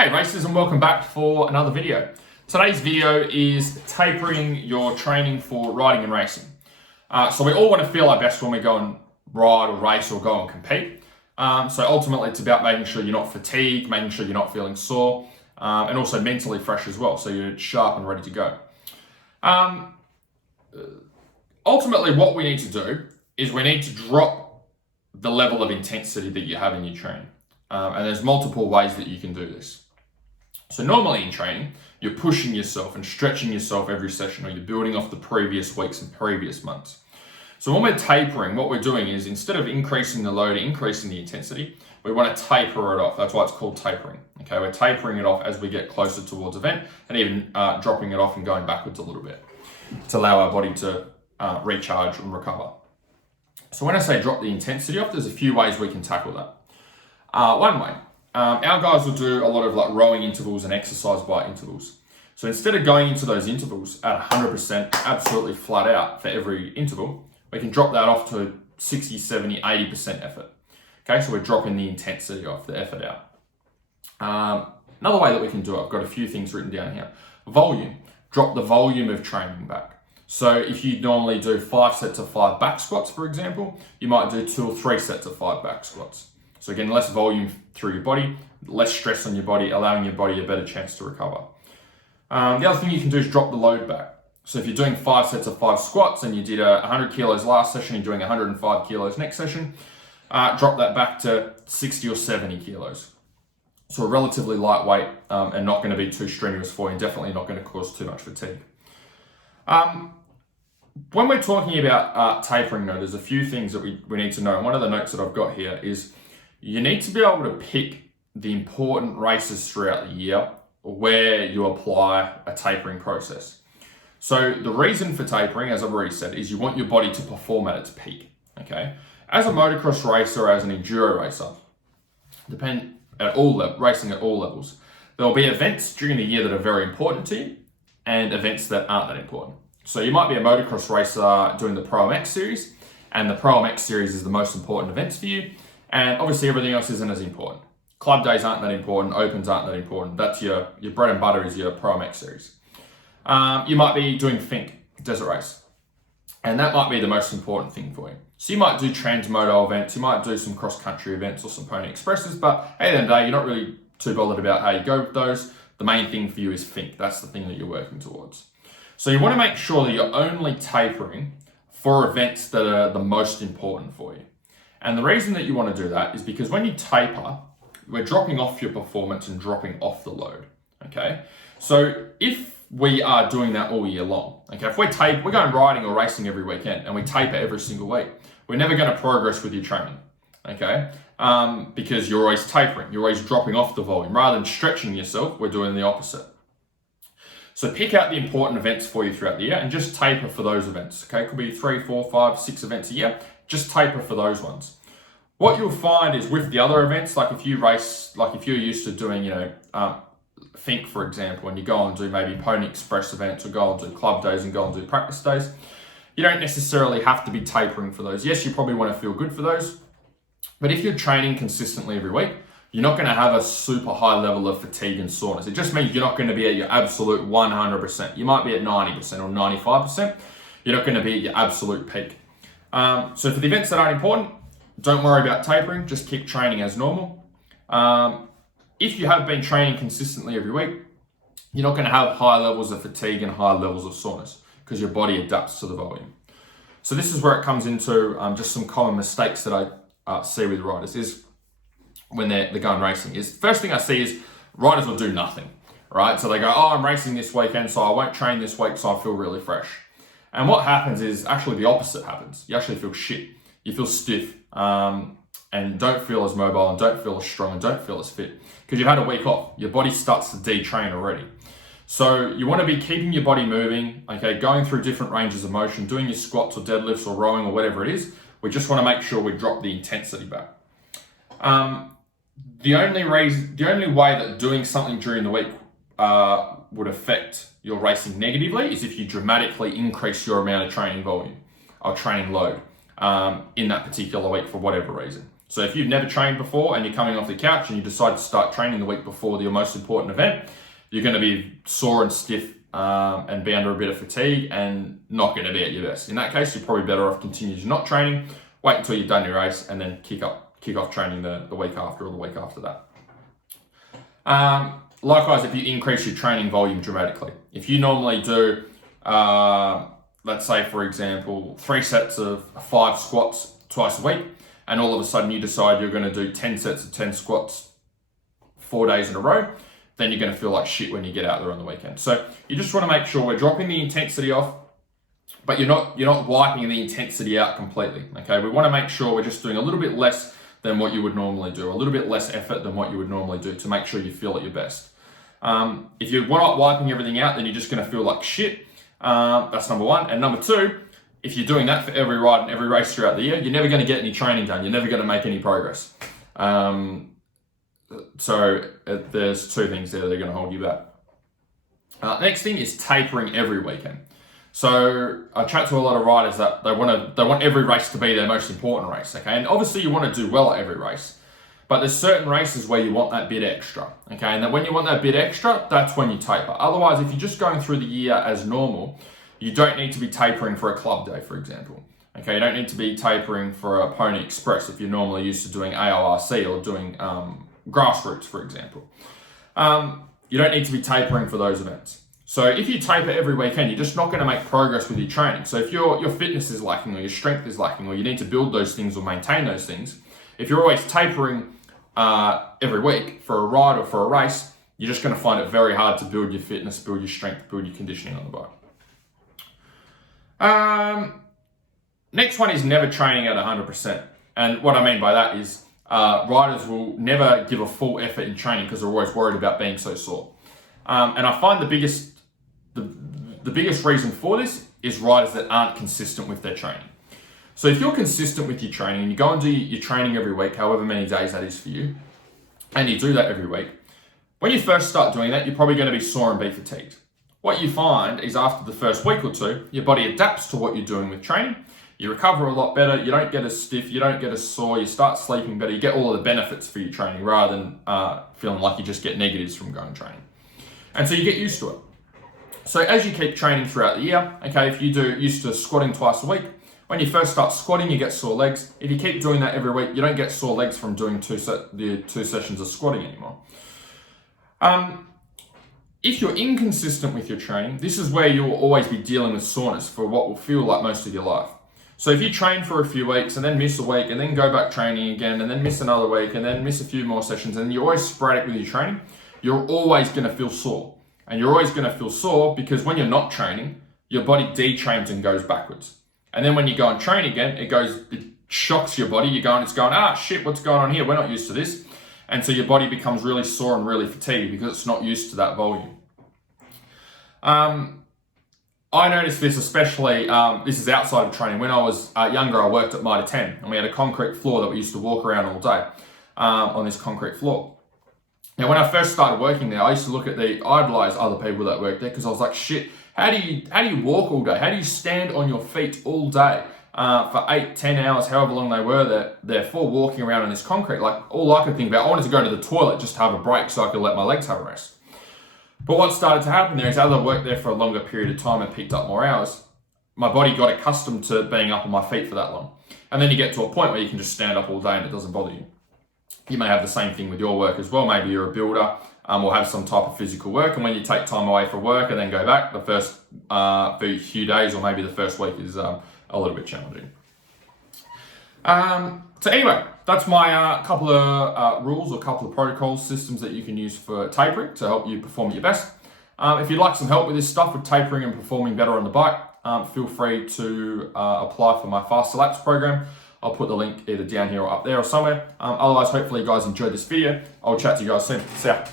Hey racers, and welcome back for another video. Today's video is tapering your training for riding and racing. So we all want to feel our best when we go and ride or race or go and compete. So ultimately it's about making sure you're not fatigued, making sure you're not feeling sore, and also mentally fresh as well, so you're sharp and ready to go. Ultimately what we need to do is we need to drop the level of intensity that you have in your training. And there's multiple ways that you can do this. So normally in training, you're pushing yourself and stretching yourself every session, or you're building off the previous weeks and previous months. So when we're tapering, what we're doing is instead of increasing the load, increasing the intensity, we want to taper it off. That's why it's called tapering. Okay, we're tapering it off as we get closer towards event, and even dropping it off and going backwards a little bit to allow our body to recharge and recover. So when I say drop the intensity off, there's a few ways we can tackle that. One way, our guys will do a lot of like rowing intervals and exercise bike intervals. So instead of going into those intervals at 100% absolutely flat out for every interval, we can drop that off to 60, 70, 80% effort. Okay, so we're dropping the intensity off, the effort out. Another way that we can do it, I've got a few things written down here. Volume, drop the volume of training back. So if you normally do 5 sets of 5 back squats, for example, you might do 2 or 3 sets of 5 back squats. So again, less volume through your body, less stress on your body, allowing your body a better chance to recover. The other thing you can do is drop the load back. So if you're doing 5 sets of 5 squats and you did 100 kilos last session, you're doing 105 kilos next session, drop that back to 60 or 70 kilos. So relatively lightweight and not going to be too strenuous for you, and definitely not going to cause too much fatigue. When we're talking about tapering though, there's a few things that we need to know. And one of the notes that I've got here is you need to be able to pick the important races throughout the year where you apply a tapering process. So the reason for tapering, as I've already said, is you want your body to perform at its peak, okay? As a motocross racer or as an enduro racer, racing at all levels, there'll be events during the year that are very important to you and events that aren't that important. So you might be a motocross racer doing the Pro MX series, and the Pro MX series is the most important events for you, and obviously everything else isn't as important. Club days aren't that important, opens aren't that important. That's your bread and butter is your Pro MX series. You might be doing FINC, desert race, and that might be the most important thing for you. So you might do transmoto events, you might do some cross-country events or some pony expresses, but at the end of the day, you're not really too bothered about how you go with those. The main thing for you is FINC. That's the thing that you're working towards. So you want to make sure that you're only tapering for events that are the most important for you. And the reason that you want to do that is because when you taper, we're dropping off your performance and dropping off the load, okay? So if we are doing that all year long, okay, if we're going riding or racing every weekend and we taper every single week, we're never going to progress with your training, okay? Because you're always tapering, you're always dropping off the volume. Rather than stretching yourself, we're doing the opposite. So pick out the important events for you throughout the year and just taper for those events, okay? It could be 3, 4, 5, 6 events a year. Just taper for those ones. What you'll find is with the other events, like if you're used to doing, FINC, for example, and you go and do maybe Pony Express events or go and do club days and go and do practice days, you don't necessarily have to be tapering for those. Yes, you probably want to feel good for those, but if you're training consistently every week, you're not going to have a super high level of fatigue and soreness. It just means you're not going to be at your absolute 100%. You might be at 90% or 95%. You're not going to be at your absolute peak. So for the events that aren't important, don't worry about tapering, just keep training as normal. If you have been training consistently every week, you're not going to have high levels of fatigue and high levels of soreness because your body adapts to the volume. So this is where it comes into just some common mistakes that I see with riders is when they're going racing. Is first thing I see is riders will do nothing, right? So they go, oh, I'm racing this weekend, so I won't train this week, so I feel really fresh. And what happens is actually the opposite happens. You actually feel shit. You feel stiff and don't feel as mobile and don't feel as strong and don't feel as fit because you've had a week off. Your body starts to detrain already. So you want to be keeping your body moving, okay, going through different ranges of motion, doing your squats or deadlifts or rowing or whatever it is. We just want to make sure we drop the intensity back. The only way that doing something during the week would affect your racing negatively is if you dramatically increase your amount of training volume or training load in that particular week for whatever reason. So if you've never trained before and you're coming off the couch and you decide to start training the week before your most important event, you're going to be sore and stiff and be under a bit of fatigue and not going to be at your best. In that case, you're probably better off continuing not training, wait until you've done your race, and then kick off training the week after or the week after that. Likewise, if you increase your training volume dramatically, if you normally do, let's say for example, 3 sets of 5 squats twice a week, and all of a sudden you decide you're going to do 10 sets of 10 squats 4 days in a row, then you're going to feel like shit when you get out there on the weekend. So you just want to make sure we're dropping the intensity off, but you're not wiping the intensity out completely. Okay, we want to make sure we're just doing a little bit less than what you would normally do, a little bit less effort than what you would normally do to make sure you feel at your best. If you're not wiping everything out, then you're just going to feel like shit. That's number one. And number two, if you're doing that for every ride and every race throughout the year, you're never going to get any training done. You're never going to make any progress. There's 2 things there that are going to hold you back. Next thing is tapering every weekend. So I chat to a lot of riders that they want every race to be their most important race. Okay, and obviously you want to do well at every race, but there's certain races where you want that bit extra. Okay, and then when you want that bit extra, that's when you taper. Otherwise, if you're just going through the year as normal, you don't need to be tapering for a club day, for example. Okay, you don't need to be tapering for a Pony Express if you're normally used to doing AORC or doing grassroots, for example. You don't need to be tapering for those events. So if you taper every weekend, you're just not going to make progress with your training. So if your fitness is lacking or your strength is lacking or you need to build those things or maintain those things, if you're always tapering every week for a ride or for a race, you're just going to find it very hard to build your fitness, build your strength, build your conditioning on the bike. Next one is never training at 100%. And what I mean by that is riders will never give a full effort in training because they're always worried about being so sore. And I find the biggest reason for this is riders that aren't consistent with their training. So if you're consistent with your training and you go and do your training every week, however many days that is for you, and you do that every week, when you first start doing that, you're probably going to be sore and be fatigued. What you find is after the first week or two, your body adapts to what you're doing with training. You recover a lot better, you don't get as stiff, you don't get as sore, you start sleeping better, you get all of the benefits for your training rather than feeling like you just get negatives from going training. And so you get used to it. So as you keep training throughout the year, okay, if you do used to squatting twice a week, when you first start squatting, you get sore legs. If you keep doing that every week, you don't get sore legs from doing two sessions of squatting anymore. If you're inconsistent with your training, this is where you'll always be dealing with soreness for what will feel like most of your life. So if you train for a few weeks and then miss a week and then go back training again and then miss another week and then miss a few more sessions and you're always sporadic with your training, you're always going to feel sore. And you're always going to feel sore because when you're not training, your body detrains and goes backwards. And then when you go and train again, it shocks your body. It's going, shit, what's going on here? We're not used to this. And so your body becomes really sore and really fatigued because it's not used to that volume. I noticed this especially, this is outside of training. When I was younger, I worked at Mitre 10 and we had a concrete floor that we used to walk around all day on this concrete floor. Now, when I first started working there, I used to idolize other people that worked there because I was like, shit, how do you walk all day? How do you stand on your feet all day for 8-10 hours, however long they were there for, walking around on this concrete? Like, all I could think about, I wanted to go to the toilet just to have a break so I could let my legs have a rest. But what started to happen there is as I worked there for a longer period of time and picked up more hours, my body got accustomed to being up on my feet for that long. And then you get to a point where you can just stand up all day and it doesn't bother you. You may have the same thing with your work as well. Maybe you're a builder or have some type of physical work, and when you take time away from work and then go back, the first few days or maybe the first week is a little bit challenging. So anyway, that's my couple of rules or couple of protocols, systems that you can use for tapering to help you perform at your best. If you'd like some help with this stuff, with tapering and performing better on the bike, feel free to apply for my Faster Laps program. I'll put the link either down here or up there or somewhere. Otherwise, hopefully you guys enjoyed this video. I'll chat to you guys soon. See ya.